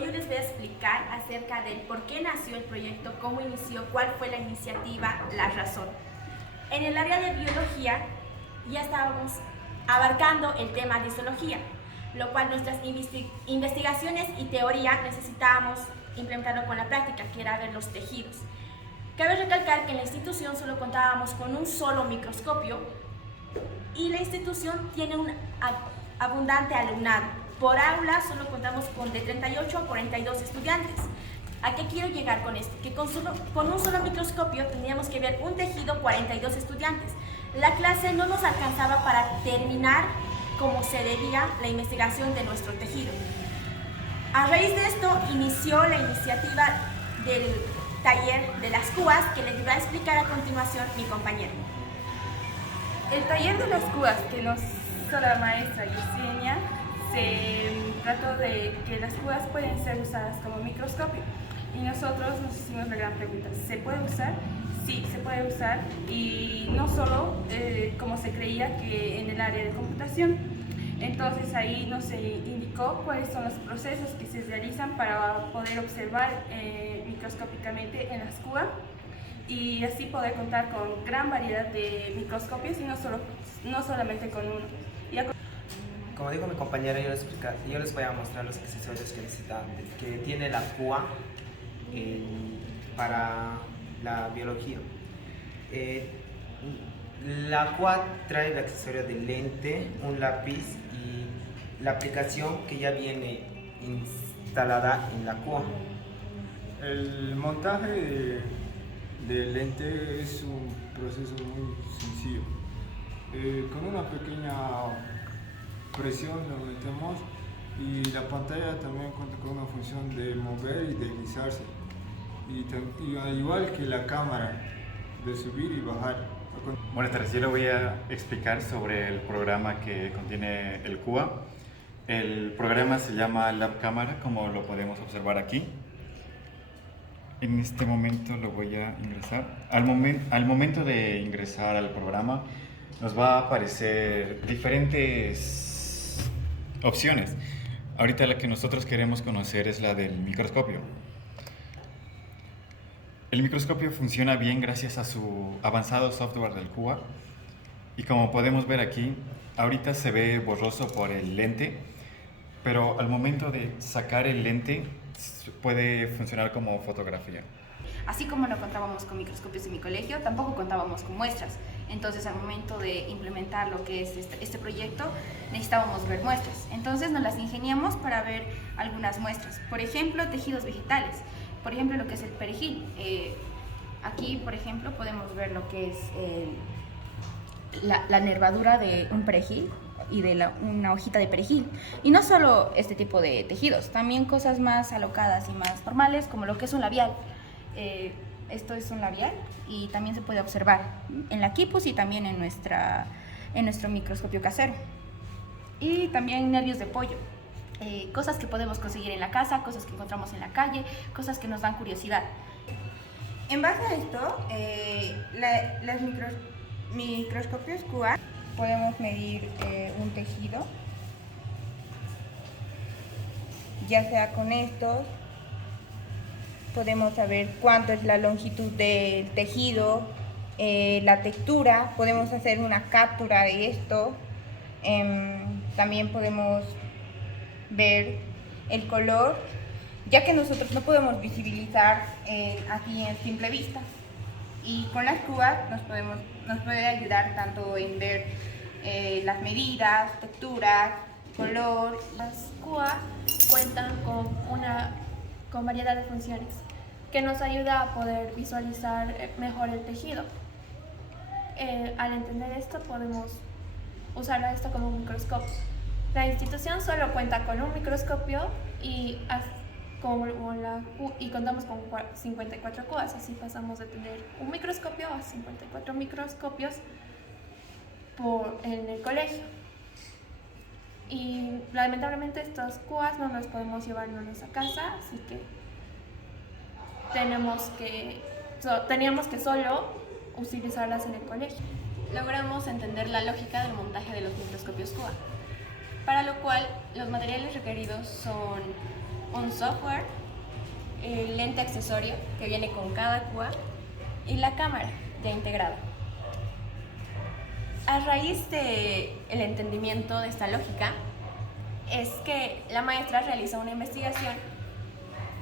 Hoy yo les voy a explicar acerca del por qué nació el proyecto, cómo inició, cuál fue la iniciativa, la razón. En el área de biología ya estábamos abarcando el tema de zoología, lo cual nuestras investigaciones y teoría necesitábamos implementarlo con la práctica, que era ver los tejidos. Cabe recalcar que en la institución solo contábamos con un solo microscopio y la institución tiene un abundante alumnado. Por aula solo contamos con de 38 a 42 estudiantes. ¿A qué quiero llegar con esto? Que con un solo microscopio teníamos que ver un tejido 42 estudiantes. La clase no nos alcanzaba para terminar como se debía la investigación de nuestro tejido. A raíz de esto inició la iniciativa del taller de las CUAS, que les va a explicar a continuación mi compañero. El taller de las CUAS que nos hizo la maestra Yesenia se trató de que las CUAS pueden ser usadas como microscopio y nosotros nos hicimos la gran pregunta: ¿se puede usar? Sí, se puede usar, y no solo como se creía que en el área de computación. Entonces ahí nos indicó cuáles son los procesos que se realizan para poder observar microscópicamente en las CUAS y así poder contar con gran variedad de microscopios y no solamente con uno. Como dijo mi compañera, yo les voy a mostrar los accesorios que tiene la CUA para la biología. La CUA trae el accesorio de lente, un lápiz y la aplicación que ya viene instalada en la CUA. El montaje del lente es un proceso muy sencillo. Con una pequeña presión lo metemos y la pantalla también cuenta con una función de mover y deslizarse. Y al igual que la cámara, de subir y bajar. Buenas tardes, yo le voy a explicar sobre el programa que contiene el CUA. El programa se llama Lab Cámara, como lo podemos observar aquí. En este momento lo voy a ingresar. Al momento de ingresar al programa nos va a aparecer diferentes opciones. Ahorita la que nosotros queremos conocer es la del microscopio. El microscopio funciona bien gracias a su avanzado software del CUA y como podemos ver aquí, ahorita se ve borroso por el lente, pero al momento de sacar el lente puede funcionar como fotografía. Así como no contábamos con microscopios en mi colegio, tampoco contábamos con muestras. Entonces, al momento de implementar lo que es este proyecto, necesitábamos ver muestras. Entonces, nos las ingeniamos para ver algunas muestras. Por ejemplo, tejidos vegetales. Por ejemplo, lo que es el perejil. Aquí, por ejemplo, podemos ver lo que es la nervadura de un perejil y de una hojita de perejil. Y no solo este tipo de tejidos, también cosas más alocadas y más normales, como lo que es un labial. Esto es un labial y también se puede observar en la Kipus y también en nuestro microscopio casero. Y también nervios de pollo. Cosas que podemos conseguir en la casa, cosas que encontramos en la calle, cosas que nos dan curiosidad. En base a esto, los microscopios CUA podemos medir un tejido, ya sea con estos, podemos saber cuánto es la longitud del tejido, la textura, podemos hacer una captura de esto, también podemos ver el color, ya que nosotros no podemos visibilizar aquí en simple vista. Y con las CUA nos puede ayudar tanto en ver las medidas, texturas, color. Las CUA cuentan con variedad de funciones que nos ayuda a poder visualizar mejor el tejido. Al entender esto, podemos usar esto como un microscopio. La institución solo cuenta con un microscopio y contamos con 54 CUAs, así pasamos de tener un microscopio a 54 microscopios en el colegio. Y lamentablemente estas CUAs no las podemos llevarnos a casa, así que teníamos que solo utilizarlas en el colegio. Logramos entender la lógica del montaje de los microscopios CUA, para lo cual los materiales requeridos son un software, el lente accesorio que viene con cada CUA y la cámara ya integrada. A raíz del entendimiento de esta lógica, es que la maestra realiza una investigación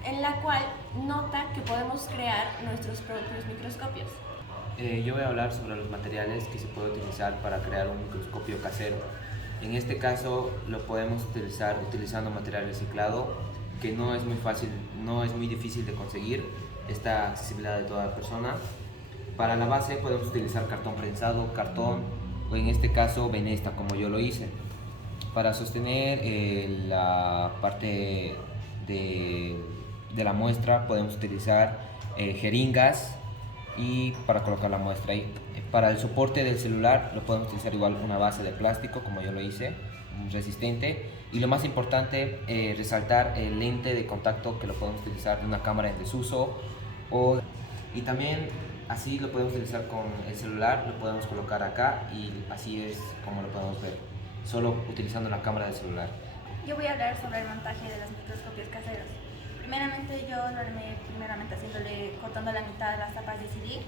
en la cual nota que podemos crear nuestros propios microscopios. Yo voy a hablar sobre los materiales que se puede utilizar para crear un microscopio casero. En este caso lo podemos utilizar utilizando material reciclado, que no es muy fácil, no es muy difícil de conseguir, está accesible de toda persona. Para la base podemos utilizar cartón prensado, cartón o en este caso venesta, como yo lo hice. Para sostener la parte de la muestra podemos utilizar jeringas y para colocar la muestra ahí. Para el soporte del celular lo podemos utilizar igual una base de plástico, como yo lo hice, resistente. Y lo más importante, resaltar el lente de contacto que lo podemos utilizar de una cámara en desuso. Y también así lo podemos utilizar con el celular, lo podemos colocar acá y así es como lo podemos ver, solo utilizando la cámara del celular. Yo voy a hablar sobre el montaje de los microscopios caseros. Primeramente yo lo armé cortando la mitad de las tapas de CD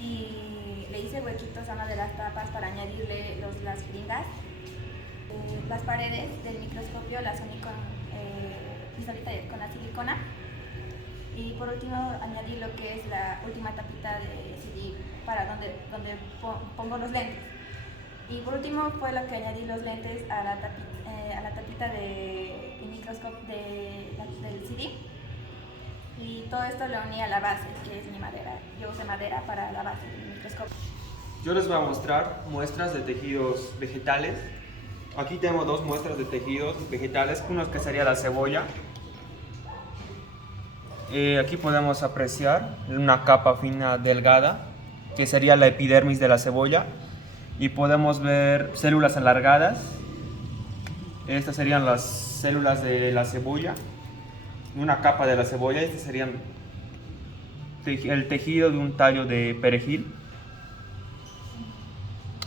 y le hice huequitos a una de las tapas para añadirle las jeringas. Las paredes del microscopio las uní con la silicona y por último añadí lo que es la última tapita de CD para donde pongo los lentes. Y por último fue lo que añadí los lentes a la tapita del microscopio del CD. Y todo esto lo uní a la base, que es mi madera. Yo usé madera para la base del microscopio. Yo les voy a mostrar muestras de tejidos vegetales. Aquí tengo dos muestras de tejidos vegetales, uno que sería la cebolla. Aquí podemos apreciar una capa fina delgada, que sería la epidermis de la cebolla. Y podemos ver células alargadas. Estas serían las células de la cebolla. Una capa de la cebolla. Este sería el tejido de un tallo de perejil.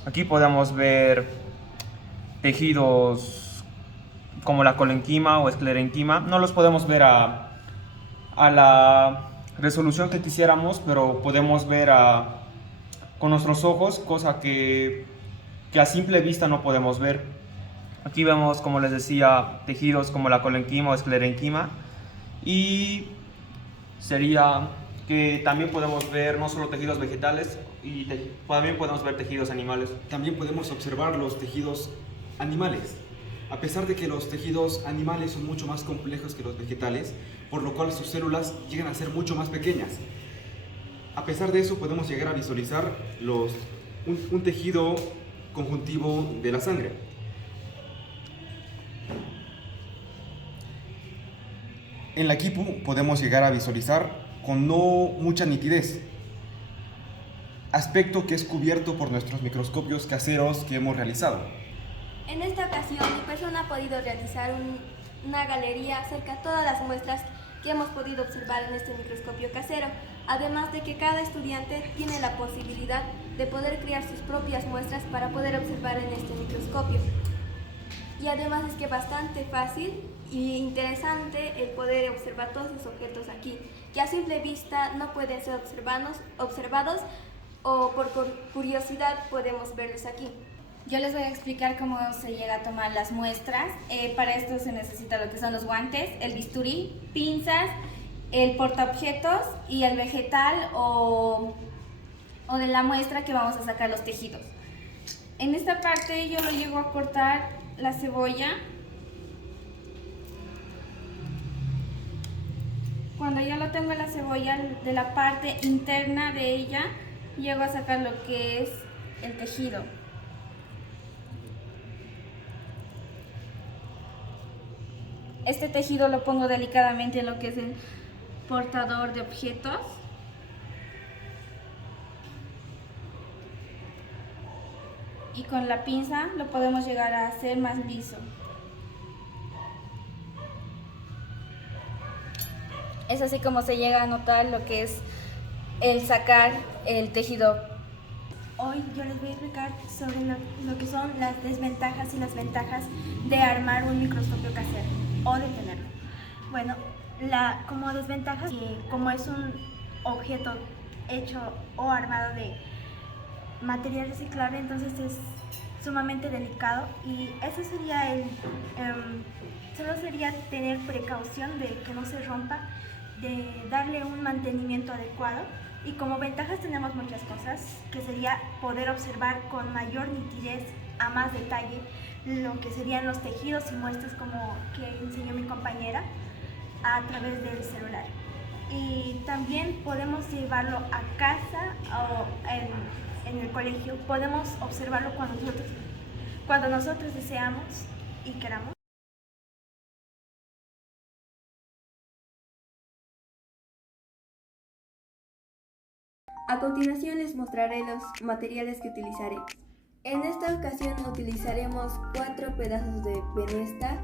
Aquí podemos ver tejidos como la colenquima o esclerenquima. No los podemos ver a la resolución que quisiéramos, pero podemos ver con nuestros ojos, cosa que a simple vista no podemos ver. Aquí vemos, como les decía, tejidos como la colenquima o esclerenquima, y sería que también podemos ver no solo tejidos vegetales, y también podemos ver tejidos animales. También podemos observar los tejidos animales. A pesar de que los tejidos animales son mucho más complejos que los vegetales, por lo cual sus células llegan a ser mucho más pequeñas. A pesar de eso, podemos llegar a visualizar un tejido conjuntivo de la sangre. En la quipu podemos llegar a visualizar con no mucha nitidez, aspecto que es cubierto por nuestros microscopios caseros que hemos realizado. En esta ocasión, mi persona ha podido realizar una galería acerca de todas las muestras que hemos podido observar en este microscopio casero, además de que cada estudiante tiene la posibilidad de poder crear sus propias muestras para poder observar en este microscopio. Y además es que bastante fácil y interesante el poder observar todos los objetos aquí, que a simple vista no pueden ser observados o por curiosidad podemos verlos aquí. Yo les voy a explicar cómo se llega a tomar las muestras. Para esto se necesita lo que son los guantes, el bisturí, pinzas, el portaobjetos y el vegetal o de la muestra que vamos a sacar los tejidos. En esta parte yo lo llego a cortar la cebolla. Cuando ya lo tengo en la cebolla, de la parte interna de ella, llego a sacar lo que es el tejido. Este tejido lo pongo delicadamente en lo que es el portador de objetos. Y con la pinza lo podemos llegar a hacer más liso. Es así como se llega a notar lo que es el sacar el tejido. Hoy yo les voy a explicar sobre lo que son las desventajas y las ventajas de armar un microscopio casero o de tenerlo. Bueno, como desventajas, como es un objeto hecho o armado de material reciclable, entonces es sumamente delicado y eso sería solo sería tener precaución de que no se rompa, de darle un mantenimiento adecuado. Y como ventajas tenemos muchas cosas, que sería poder observar con mayor nitidez, a más detalle, lo que serían los tejidos y muestras como que enseñó mi compañera a través del celular. Y también podemos llevarlo a casa o en el colegio, podemos observarlo cuando nosotros deseamos y queramos. A continuación les mostraré los materiales que utilizaremos. En esta ocasión utilizaremos 4 pedazos de venesta,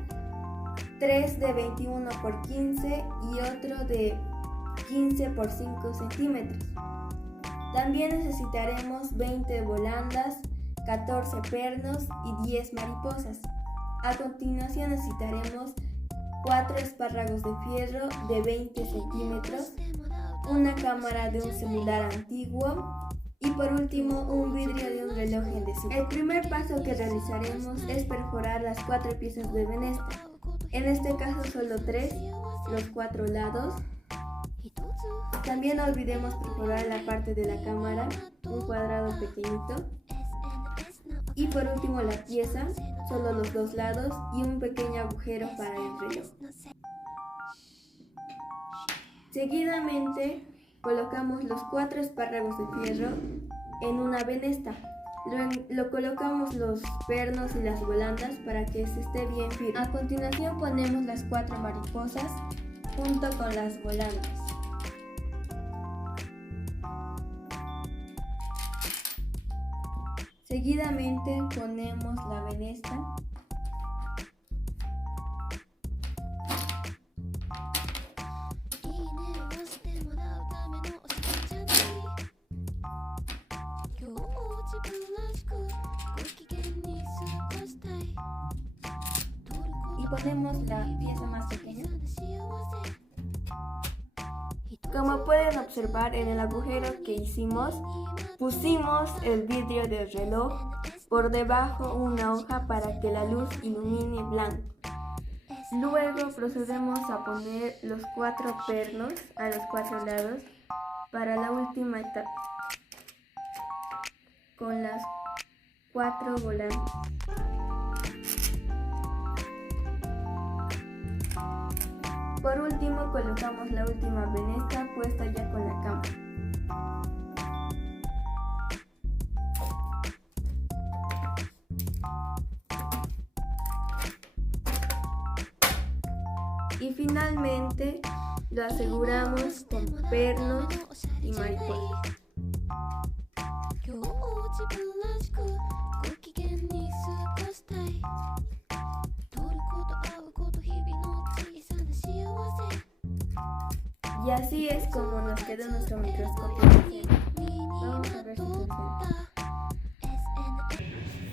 3 de 21 por 15 y otro de 15 por 5 centímetros. También necesitaremos 20 volandas, 14 pernos y 10 mariposas. A continuación necesitaremos 4 espárragos de fierro de 20 centímetros, una cámara de un celular antiguo y por último un vidrio de un reloj en desuso. El primer paso que realizaremos es perforar las 4 piezas de venesta. En este caso solo 3, los 4 lados. También no olvidemos perforar la parte de la cámara, un cuadrado pequeñito. Y por último la pieza, solo los 2 lados y un pequeño agujero para el reloj. Seguidamente colocamos los 4 espárragos de fierro en una venesta. Lo colocamos los pernos y las volandas para que se esté bien firme. A continuación ponemos las 4 mariposas junto con las volandas. Seguidamente ponemos la venesta. Y ponemos la pieza más pequeña. Como pueden observar, en el agujero que hicimos, pusimos el vidrio del reloj, por debajo una hoja para que la luz ilumine blanco. Luego procedemos a poner los 4 pernos a los 4 lados para la última etapa, con las 4 volandas. Por último colocamos la última venesta puesta ya con la cámara. Y finalmente lo aseguramos con pernos y mariposas. Y así es como nos quedó nuestro microscopio. Vamos a ver si funciona.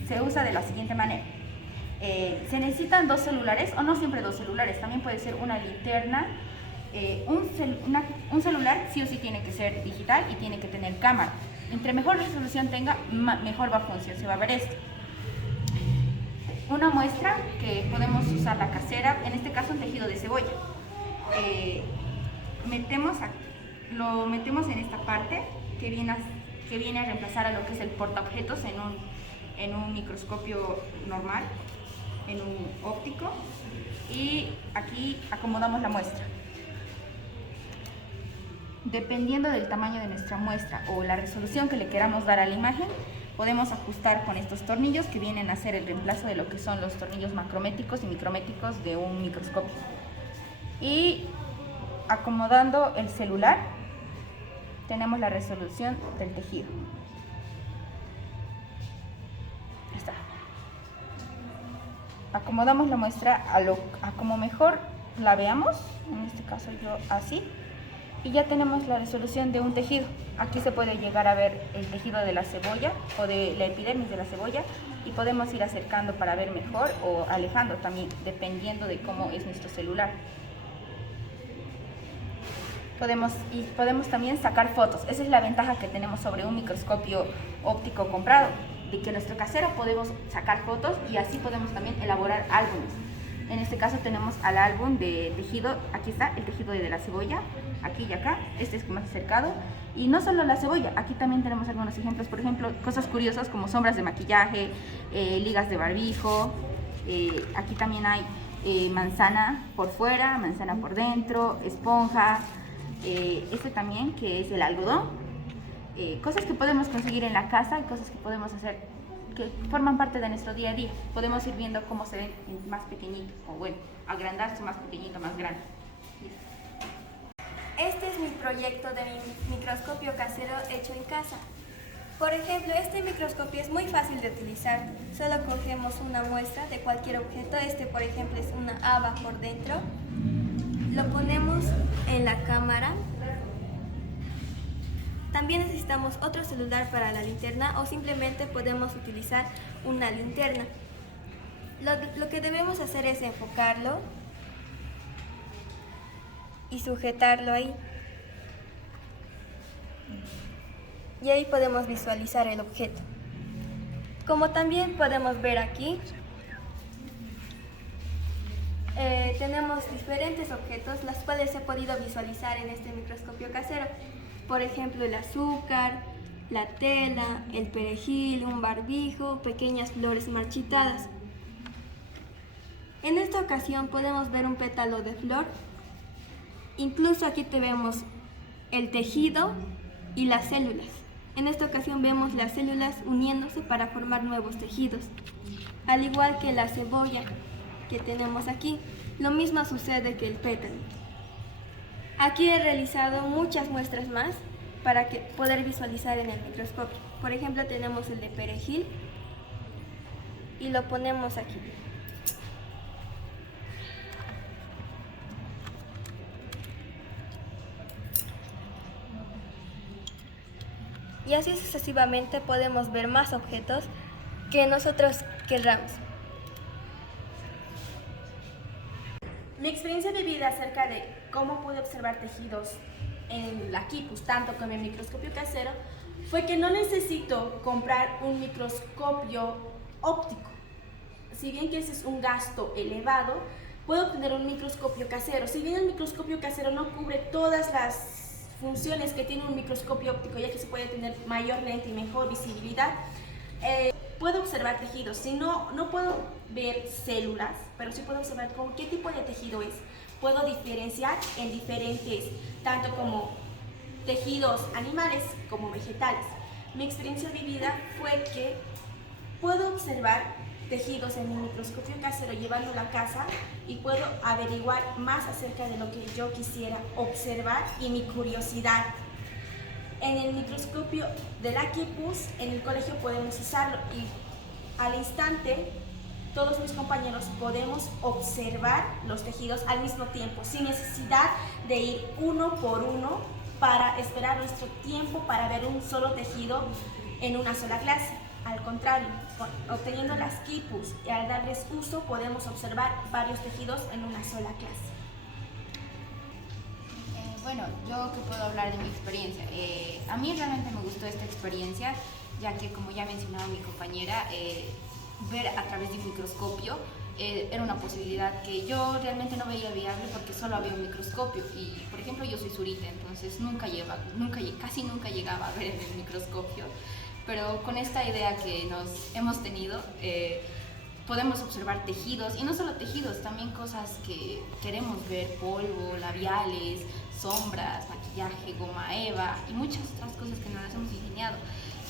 Se usa de la siguiente manera. Se necesitan 2 celulares, o no siempre 2 celulares, también puede ser una linterna. Un celular sí o sí tiene que ser digital y tiene que tener cámara. Entre mejor resolución tenga, mejor va a funcionar, se va a ver esto. Una muestra que podemos usar la casera, en este caso un tejido de cebolla. Lo metemos en esta parte que viene a reemplazar a lo que es el portaobjetos en un microscopio normal, en un óptico, y aquí acomodamos la muestra. Dependiendo del tamaño de nuestra muestra o la resolución que le queramos dar a la imagen, podemos ajustar con estos tornillos que vienen a ser el reemplazo de lo que son los tornillos macrométricos y micrométricos de un microscopio. Y acomodando el celular, tenemos la resolución del tejido. Ahí está. Acomodamos la muestra a como mejor la veamos, en este caso yo así, y ya tenemos la resolución de un tejido. Aquí se puede llegar a ver el tejido de la cebolla o de la epidermis de la cebolla, y podemos ir acercando para ver mejor o alejando también, dependiendo de cómo es nuestro celular. podemos también sacar fotos. Esa es la ventaja que tenemos sobre un microscopio óptico comprado, de que en nuestro casero podemos sacar fotos y así podemos también elaborar álbumes. En este caso tenemos al álbum de tejido, aquí está el tejido de la cebolla, aquí y acá, este es más acercado. Y no solo la cebolla, aquí también tenemos algunos ejemplos, por ejemplo, cosas curiosas como sombras de maquillaje, ligas de barbijo, aquí también hay manzana por fuera, manzana por dentro, esponja, este también que es el algodón, cosas que podemos conseguir en la casa y cosas que podemos hacer que forman parte de nuestro día a día. Podemos ir viendo cómo se ven más pequeñito, o bueno, agrandarse más pequeñito, más grande. Este es mi proyecto de mi microscopio casero hecho en casa. Por ejemplo, este microscopio es muy fácil de utilizar. Solo cogemos una muestra de cualquier objeto. Este, por ejemplo, es una haba por dentro. Lo ponemos en la cámara. También necesitamos otro celular para la linterna o simplemente podemos utilizar una linterna. Lo que debemos hacer es enfocarlo y sujetarlo ahí. Y ahí podemos visualizar el objeto. Como también podemos ver aquí, tenemos diferentes objetos, las cuales he podido visualizar en este microscopio casero. Por ejemplo, el azúcar, la tela, el perejil, un barbijo, pequeñas flores marchitadas. En esta ocasión podemos ver un pétalo de flor. Incluso aquí vemos el tejido y las células. En esta ocasión vemos las células uniéndose para formar nuevos tejidos. Al igual que la cebolla que tenemos aquí, lo mismo sucede que el pétalo. Aquí he realizado muchas muestras más para poder visualizar en el microscopio. Por ejemplo, tenemos el de perejil y lo ponemos aquí. Y así sucesivamente podemos ver más objetos que nosotros querramos. Mi experiencia vivida acerca de cómo pude observar tejidos en la Quipus, tanto con el microscopio casero, fue que no necesito comprar un microscopio óptico. Si bien que ese es un gasto elevado, puedo tener un microscopio casero. Si bien el microscopio casero no cubre todas las funciones que tiene un microscopio óptico, ya que se puede tener mayor lente y mejor visibilidad, puedo observar tejidos. Si no puedo ver células, pero sí puedo observar con qué tipo de tejido es. Puedo diferenciar en diferentes, tanto como tejidos animales como vegetales. Mi experiencia vivida fue que puedo observar tejidos en mi microscopio casero llevándolo a casa y puedo averiguar más acerca de lo que yo quisiera observar y mi curiosidad. En el microscopio de la Quipus, en el colegio podemos usarlo y al instante todos mis compañeros podemos observar los tejidos al mismo tiempo, sin necesidad de ir uno por uno para esperar nuestro tiempo para ver un solo tejido en una sola clase. Al contrario, obteniendo las Quipus y al darles uso podemos observar varios tejidos en una sola clase. Bueno, yo que puedo hablar de mi experiencia. A mí realmente me gustó esta experiencia, ya que como ya mencionaba mi compañera, ver a través de un microscopio era una posibilidad que yo realmente no veía viable porque solo había un microscopio y, por ejemplo, yo soy surita, entonces casi nunca llegaba a ver en el microscopio, pero con esta idea que nos hemos tenido, podemos observar tejidos, y no solo tejidos, también cosas que queremos ver, polvo, labiales, sombras, maquillaje, goma eva y muchas otras cosas que nos las hemos ingeniado.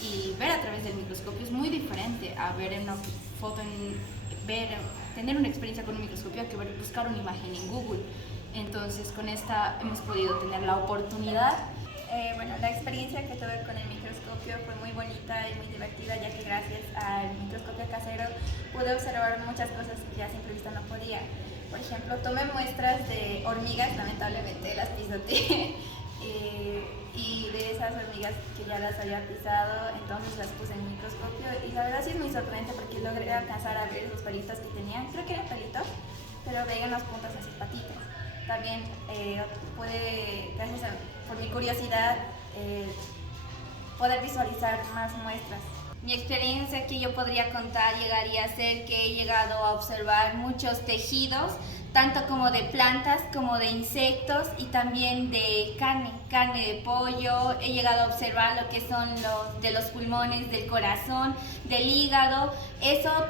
Y ver a través del microscopio es muy diferente a ver en una foto, tener una experiencia con un microscopio a que buscar una imagen en Google. Entonces con esta hemos podido tener la oportunidad. Bueno, la experiencia que tuve con el microscopio fue muy bonita y muy divertida, ya que gracias al microscopio casero pude observar muchas cosas que a simple vista no podía. Por ejemplo, tomé muestras de hormigas, lamentablemente las pisoteé, y de esas hormigas que ya las había pisado, entonces las puse en el microscopio y la verdad sí es muy sorprendente porque logré alcanzar a ver esos pelitos que tenían, creo que eran pelitos, pero veían las puntas así patitas. también puede, gracias por mi curiosidad, poder visualizar más muestras. Mi experiencia que yo podría contar llegaría a ser que he llegado a observar muchos tejidos, tanto como de plantas como de insectos y también de carne de pollo. He llegado a observar lo que son los pulmones, del corazón, del hígado.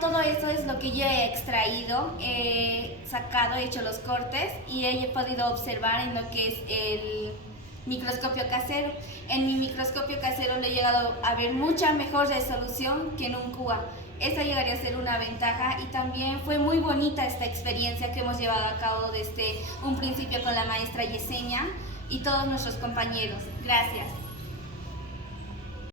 Todo eso es lo que yo he extraído, he sacado, he hecho los cortes y he podido observar en lo que es el microscopio casero. En mi microscopio casero le he llegado a ver mucha mejor resolución que en un CUA. Esa llegaría a ser una ventaja y también fue muy bonita esta experiencia que hemos llevado a cabo desde un principio con la maestra Yesenia y todos nuestros compañeros. Gracias.